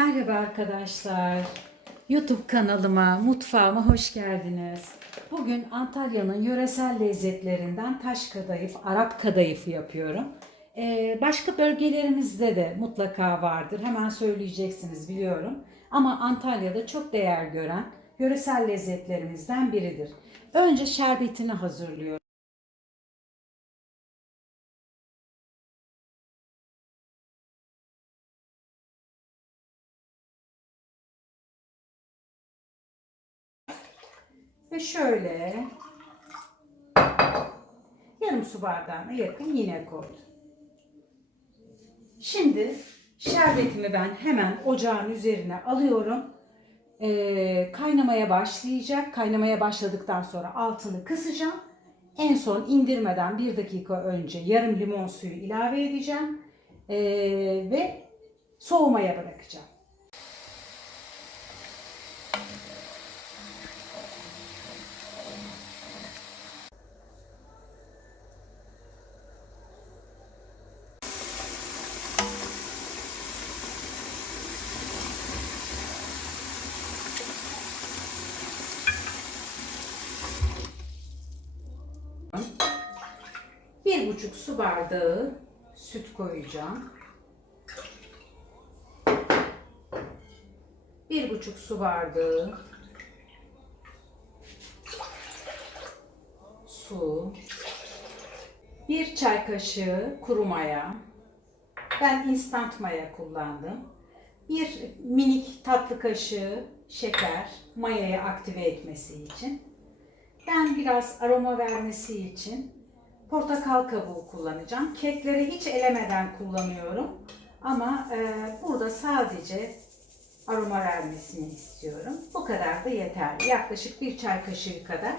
Merhaba arkadaşlar. YouTube kanalıma, mutfağıma hoş geldiniz. Bugün Antalya'nın yöresel lezzetlerinden taş kadayıf, Arap kadayıfı yapıyorum. Başka bölgelerimizde de mutlaka vardır. Hemen söyleyeceksiniz biliyorum. Ama Antalya'da çok değer gören yöresel lezzetlerimizden biridir. Önce şerbetini hazırlıyorum. Ve şöyle yarım su bardağına yakın yine koydum. Şimdi şerbetimi ben hemen ocağın üzerine alıyorum. Kaynamaya başlayacak. Kaynamaya başladıktan sonra altını kısacağım. En son indirmeden 1 dakika önce yarım limon suyu ilave edeceğim. Ve soğumaya bırakacağım. Bir buçuk su bardağı süt koyacağım. 1,5 su bardağı su. 1 çay kaşığı kuru maya. Ben instant maya kullandım. Bir minik tatlı kaşığı şeker, mayayı aktive etmesi için. Ben biraz aroma vermesi için portakal kabuğu kullanacağım. Kekleri hiç elemeden kullanıyorum. Ama burada sadece aroma vermesini istiyorum. Bu kadar da yeterli. Yaklaşık 1 çay kaşığı kadar.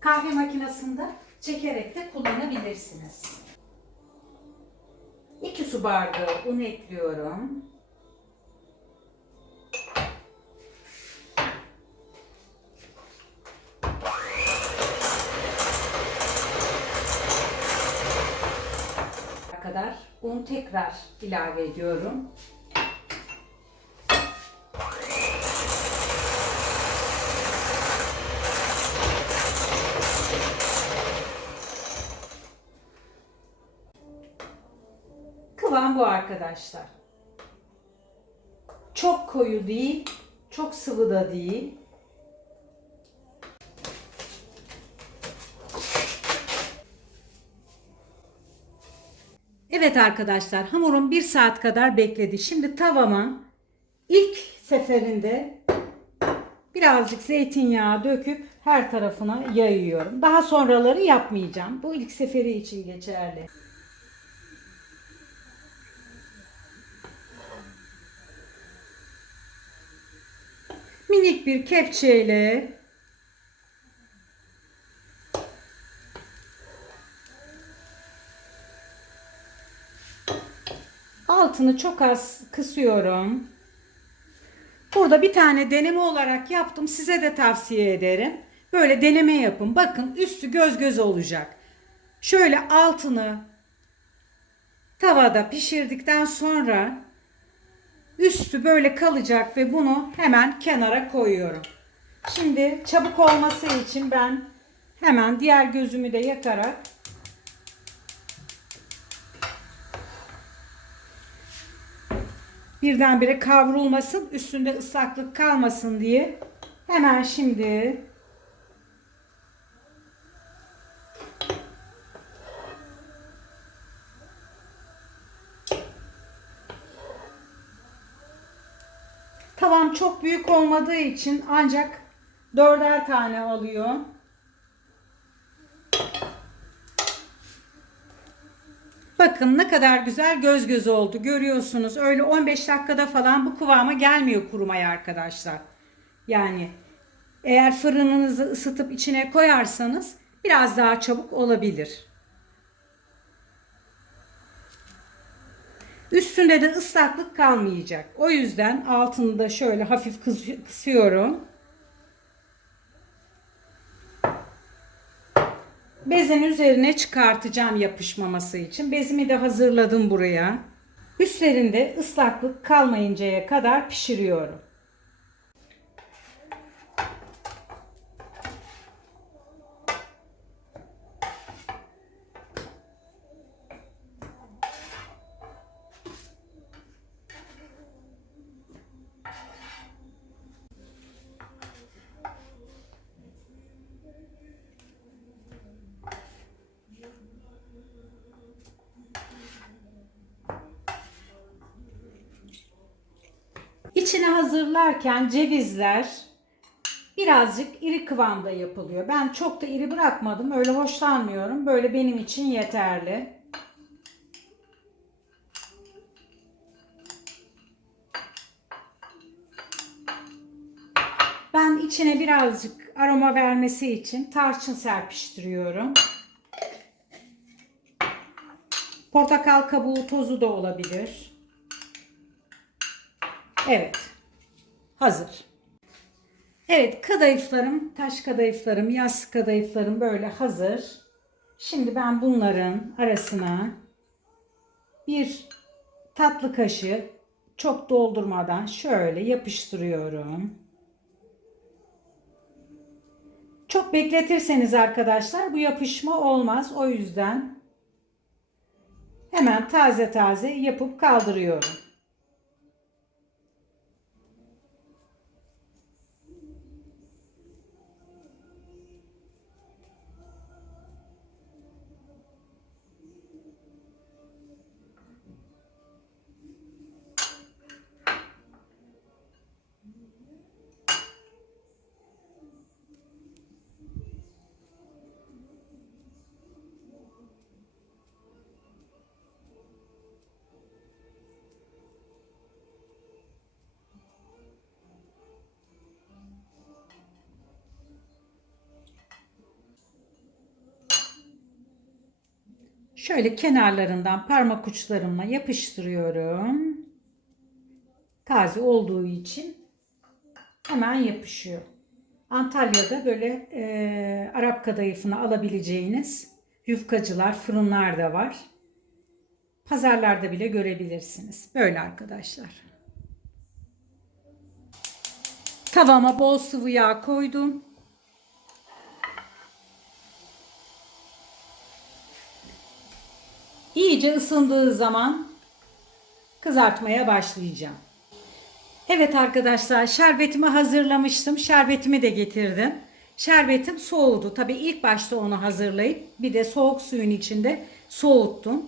Kahve makinesinde çekerek de kullanabilirsiniz. 2 su bardağı un ekliyorum. Kadar un tekrar ilave ediyorum. Kıvam bu arkadaşlar. Çok koyu değil, çok sıvı da değil. Evet arkadaşlar, hamurum 1 saat kadar bekledi. Şimdi tavama ilk seferinde birazcık zeytinyağı döküp her tarafına yayıyorum. Daha sonraları yapmayacağım. Bu ilk seferi için geçerli. Minik bir kepçeyle altını çok az kısıyorum. Burada bir tane deneme olarak yaptım. Size de tavsiye ederim. Böyle deneme yapın. Bakın üstü göz göz olacak. Şöyle altını tavada pişirdikten sonra üstü böyle kalacak ve bunu hemen kenara koyuyorum. Şimdi çabuk olması için ben hemen diğer gözümü de yakarak birdenbire kavrulmasın, üstünde ıslaklık kalmasın diye hemen şimdi tavam çok büyük olmadığı için ancak 4'er tane alıyor. Bakın ne kadar güzel göz göz oldu. Görüyorsunuz. Öyle 15 dakikada falan bu kıvama gelmiyor kurumaya arkadaşlar. Yani eğer fırınınızı ısıtıp içine koyarsanız biraz daha çabuk olabilir. Üstünde de ıslaklık kalmayacak. O yüzden altını da şöyle hafif kısıyorum. Bezin üzerine çıkartacağım yapışmaması için. Bezimi de hazırladım buraya. Üstlerinde ıslaklık kalmayıncaya kadar pişiriyorum. İçini hazırlarken cevizler birazcık iri kıvamda yapılıyor. Ben çok da iri bırakmadım. Öyle hoşlanmıyorum. Böyle benim için yeterli. Ben içine birazcık aroma vermesi için tarçın serpiştiriyorum. Portakal kabuğu tozu da olabilir. Evet. Hazır. Evet, kadayıflarım, taş kadayıflarım, yassı kadayıflarım böyle hazır. Şimdi ben bunların arasına bir tatlı kaşığı, çok doldurmadan şöyle yapıştırıyorum. Çok bekletirseniz arkadaşlar bu yapışma olmaz. O yüzden hemen taze taze yapıp kaldırıyorum. Şöyle kenarlarından parmak uçlarımla yapıştırıyorum. Taze olduğu için hemen yapışıyor. Antalya'da böyle Arap kadayıfını alabileceğiniz yufkacılar, fırınlar da var. Pazarlarda bile görebilirsiniz. Böyle arkadaşlar. Tavama bol sıvı yağ koydum. İyice ısındığı zaman kızartmaya başlayacağım. Evet arkadaşlar, şerbetimi hazırlamıştım. Şerbetimi de getirdim. Şerbetim soğudu. Tabii ilk başta onu hazırlayıp bir de soğuk suyun içinde soğuttum.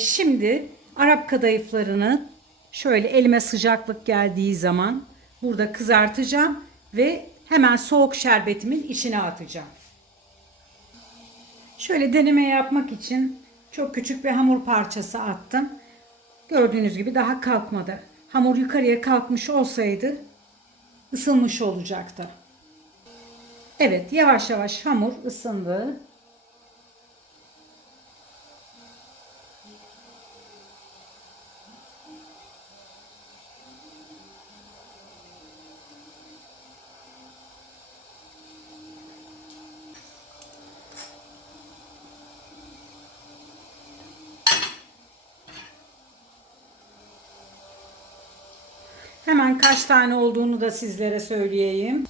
Şimdi Arap kadayıflarını şöyle elime sıcaklık geldiği zaman burada kızartacağım ve hemen soğuk şerbetimin içine atacağım. Şöyle deneme yapmak için çok küçük bir hamur parçası attım. Gördüğünüz gibi daha kalkmadı. Hamur yukarıya kalkmış olsaydı ısınmış olacaktı. Evet, yavaş yavaş hamur ısındı. Hemen kaç tane olduğunu da sizlere söyleyeyim.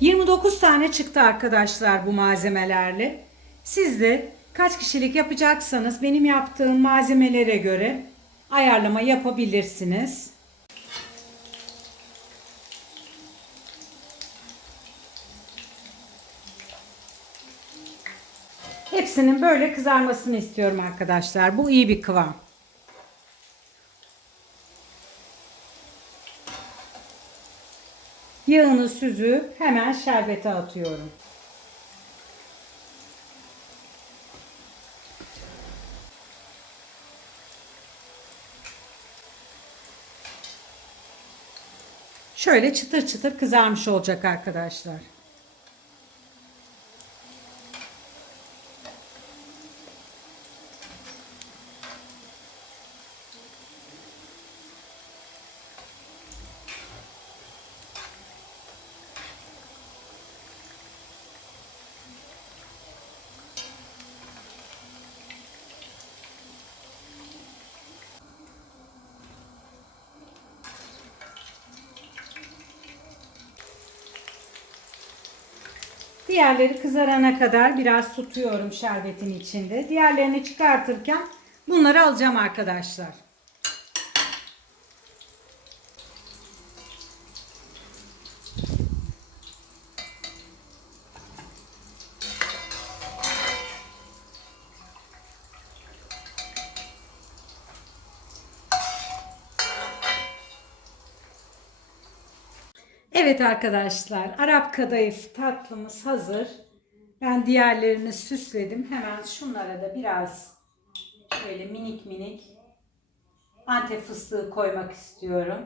29 tane çıktı arkadaşlar bu malzemelerle. Siz de kaç kişilik yapacaksanız benim yaptığım malzemelere göre ayarlama yapabilirsiniz. Hepsinin böyle kızarmasını istiyorum arkadaşlar. Bu iyi bir kıvam. Yağını süzüp hemen şerbete atıyorum. Şöyle çıtır çıtır kızarmış olacak arkadaşlar. Diğerleri kızarana kadar biraz tutuyorum şerbetin içinde. Diğerlerini çıkartırken bunları alacağım arkadaşlar. Evet arkadaşlar, Arap kadayıf tatlımız hazır. Ben diğerlerini süsledim. Hemen şunlara da biraz şöyle minik minik Antep fıstığı koymak istiyorum.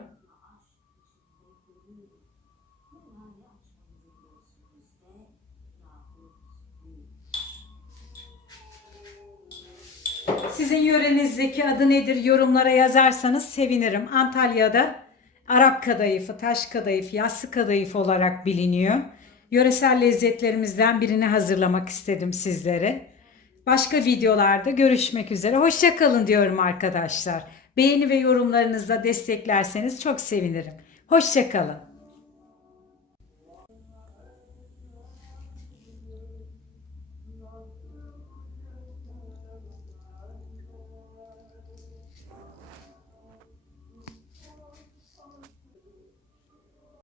Sizin yörenizdeki adı nedir yorumlara yazarsanız sevinirim. Antalya'da Arap kadayıfı, taş kadayıf, yassı kadayıf olarak biliniyor. Yöresel lezzetlerimizden birini hazırlamak istedim sizlere. Başka videolarda görüşmek üzere. Hoşça kalın diyorum arkadaşlar. Beğeni ve yorumlarınızla desteklerseniz çok sevinirim. Hoşça kalın.